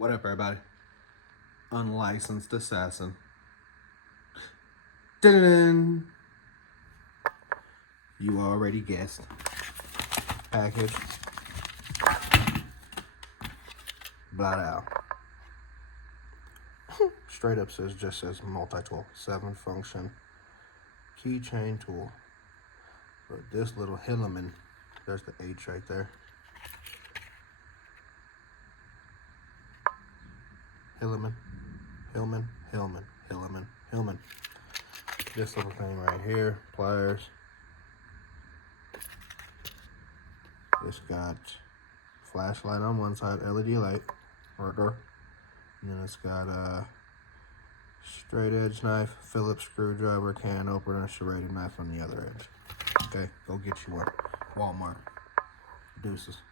What up, everybody? Unlicensed assassin. Dun-dun-dun. You already guessed. Package. Blot out. Straight up just says multi-tool. 7 function keychain tool. But this little Hillman, there's the H right there. Hillman. This little thing right here, pliers. It's got flashlight on one side, LED light, and then it's got a straight edge knife, Phillips screwdriver, can opener, serrated knife on the other edge. Okay, go get you one. Walmart. Deuces.